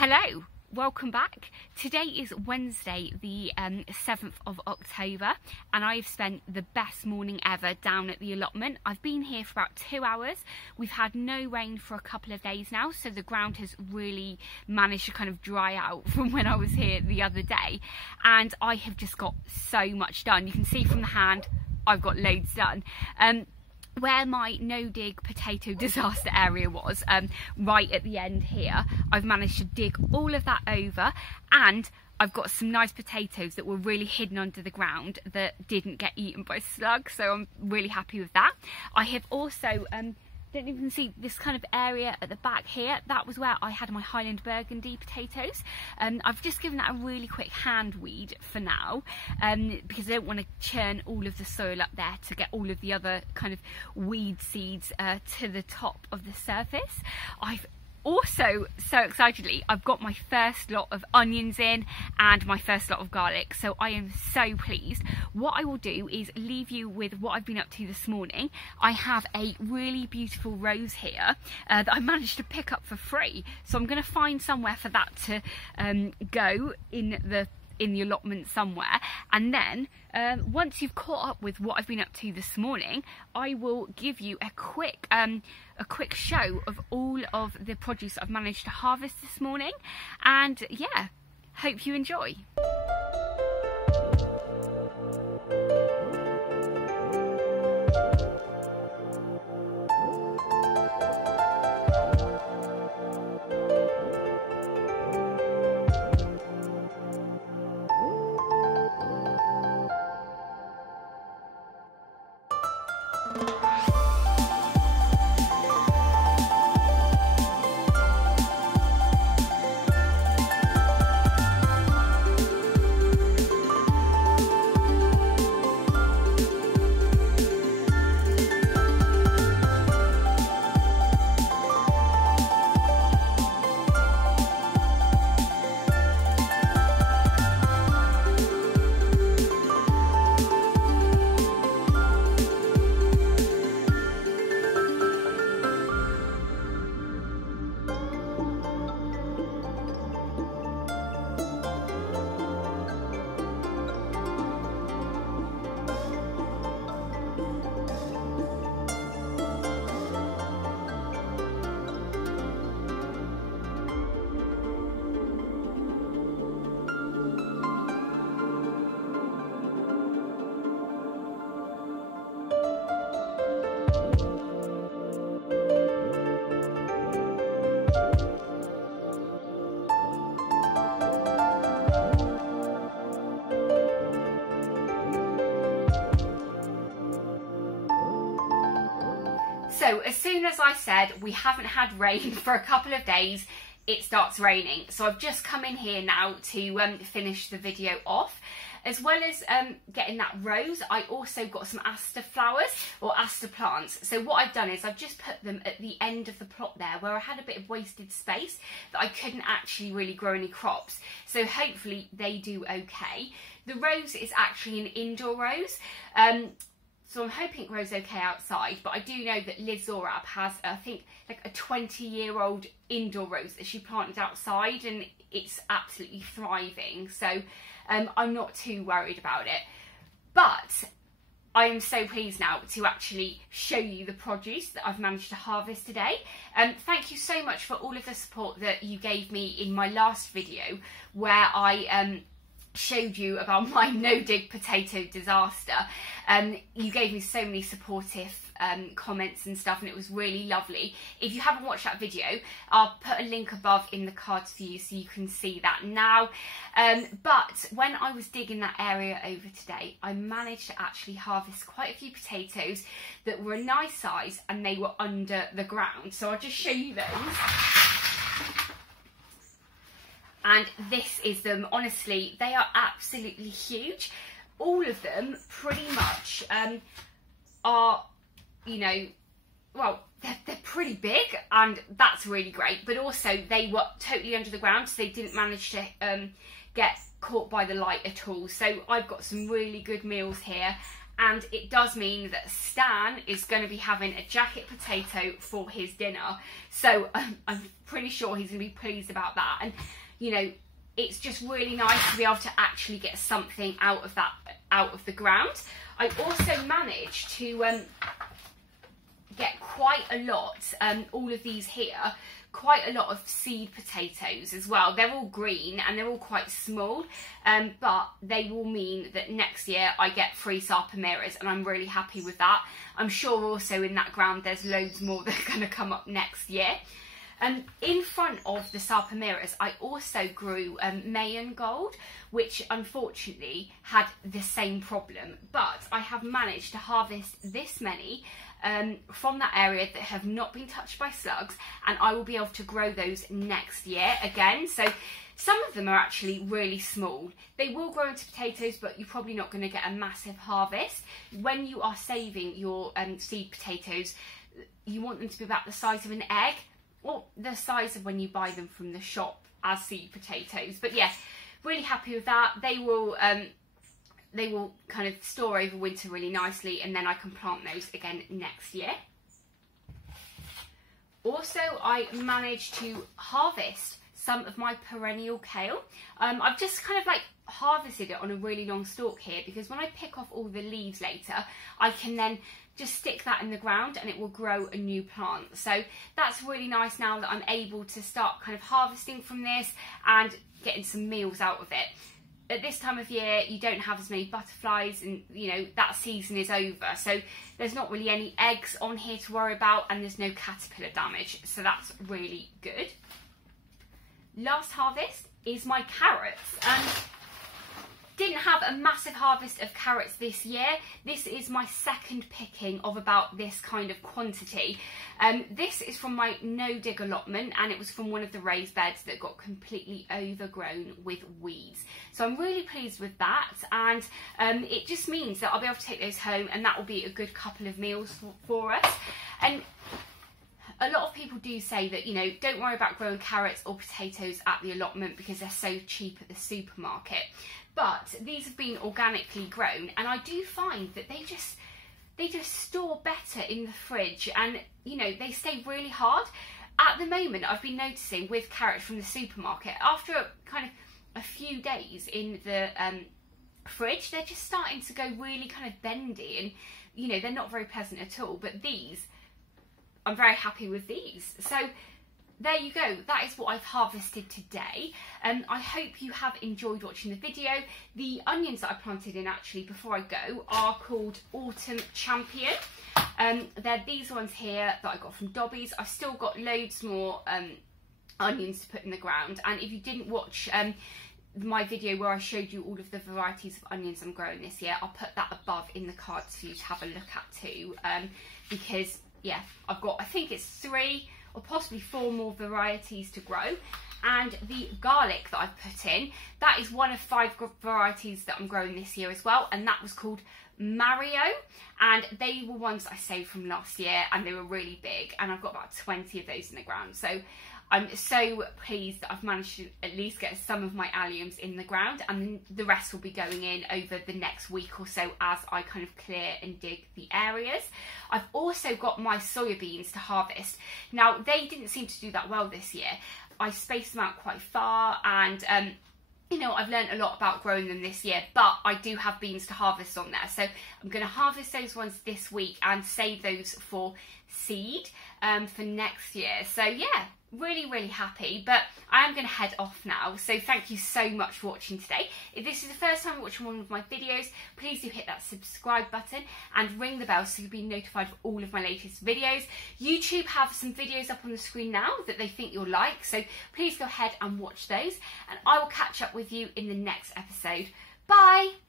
Hello, welcome back. Today is Wednesday the 7th of October and I've spent the best morning ever down at the allotment. I've been here for about 2 hours. We've had no rain for a couple of days now, so the ground has really managed to kind of dry out from when I was here the other day, and I have just got so much done. You can see from the hand I've got loads done. Where my no-dig potato disaster area was, right at the end here, I've managed to dig all of that over, and I've got some nice potatoes that were really hidden under the ground that didn't get eaten by slugs, so I'm really happy with that. I have also, don't even see this kind of area at the back here, that was where I had my Highland Burgundy potatoes. I've just given that a really quick hand weed for now, because I don't want to churn all of the soil up there to get all of the other kind of weed seeds to the top of the surface. I've also, so excitedly, I've got my first lot of onions in and my first lot of garlic, so I am so pleased. What I will do is leave you with what I've been up to this morning. I have a really beautiful rose here that I managed to pick up for free, so I'm going to find somewhere for that to go in the allotment somewhere, and then once you've caught up with what I've been up to this morning, I will give you a quick show of all of the produce that I've managed to harvest this morning, and yeah, hope you enjoy. So as soon as I said we haven't had rain for a couple of days, it starts raining. So I've just come in here now to finish the video off. As well as getting that rose, I also got some aster flowers, or aster plants. So what I've done is I've just put them at the end of the plot there where I had a bit of wasted space that I couldn't actually really grow any crops. So hopefully they do okay. The rose is actually an indoor rose. So I'm hoping it grows okay outside, but I do know that Liz Zorab has, I think, like a 20-year-old indoor rose that she planted outside, and it's absolutely thriving. So I'm not too worried about it. But I am so pleased now to actually show you the produce that I've managed to harvest today. Thank you so much for all of the support that you gave me in my last video, where I showed you about my no-dig potato disaster. You gave me so many supportive comments and stuff, and it was really lovely. If you haven't watched that video, I'll put a link above in the cards for you so you can see that now. But when I was digging that area over today, I managed to actually harvest quite a few potatoes that were a nice size, and they were under the ground. So I'll just show you those. And this is them. Honestly, they are absolutely huge. All of them pretty much are, you know, well, they're pretty big, and that's really great. But also they were totally under the ground, so they didn't manage to get caught by the light at all. So I've got some really good meals here, and it does mean that Stan is going to be having a jacket potato for his dinner. So I'm pretty sure he's going to be pleased about that. And, you know, it's just really nice to be able to actually get something out of the ground. I also managed to get quite a lot, all of these here, quite a lot of seed potatoes as well. They're all green and they're all quite small, but they will mean that next year I get 3 sarpamiras, and I'm really happy with that. I'm sure also in that ground there's loads more that are going to come up next year. In front of the sarpamiras, I also grew Mayan gold, which unfortunately had the same problem, but I have managed to harvest this many from that area that have not been touched by slugs, and I will be able to grow those next year again. So some of them are actually really small. They will grow into potatoes, but you're probably not going to get a massive harvest. When you are saving your seed potatoes, you want them to be about the size of an egg, or the size of when you buy them from the shop as seed potatoes. But yeah, really happy with that. They will kind of store over winter really nicely, and then I can plant those again next year. Also, I managed to harvest some of my perennial kale. I've just kind of like harvested it on a really long stalk here, because when I pick off all the leaves later, I can then just stick that in the ground and it will grow a new plant. So that's really nice now that I'm able to start kind of harvesting from this and getting some meals out of it. At this time of year, you don't have as many butterflies, and you know that season is over, so there's not really any eggs on here to worry about, and there's no caterpillar damage, so that's really good. Last harvest is my carrots, and didn't have a massive harvest of carrots this year. This is my second picking of about this kind of quantity. This is from my no-dig allotment, and it was from one of the raised beds that got completely overgrown with weeds. So I'm really pleased with that, and it just means that I'll be able to take those home, and that will be a good couple of meals for us. And a lot of people do say that, you know, don't worry about growing carrots or potatoes at the allotment because they're so cheap at the supermarket. But these have been organically grown, and I do find that they just store better in the fridge, and you know, they stay really hard. At the moment, I've been noticing with carrots from the supermarket, after a few days in the fridge, they're just starting to go really kind of bendy, and you know, they're not very pleasant at all. But these, I'm very happy with these. So there you go, that is what I've harvested today. I hope you have enjoyed watching the video. The onions that I planted in, actually, before I go, are called Autumn Champion. They're these ones here that I got from Dobby's. I've still got loads more onions to put in the ground, and if you didn't watch my video where I showed you all of the varieties of onions I'm growing this year, I'll put that above in the cards for you to have a look at too, because yeah, I've got, I think it's 3 or possibly 4 more varieties to grow. And the garlic that I've put in, that is one of 5 varieties that I'm growing this year as well, and that was called Mario, and they were ones I saved from last year, and they were really big, and I've got about 20 of those in the ground. So I'm so pleased that I've managed to at least get some of my alliums in the ground, and the rest will be going in over the next week or so as I kind of clear and dig the areas. I've also got my soya beans to harvest. Now, they didn't seem to do that well this year. I spaced them out quite far, and you know, I've learned a lot about growing them this year, but I do have beans to harvest on there. So I'm going to harvest those ones this week and save those for seed for next year. So yeah, really happy, but I am going to head off now. So thank you so much for watching today. If this is the first time you're watching one of my videos, please do hit that subscribe button and ring the bell so you'll be notified of all of my latest videos. YouTube have some videos up on the screen now that they think you'll like, so please go ahead and watch those, and I will catch up with you in the next episode. Bye!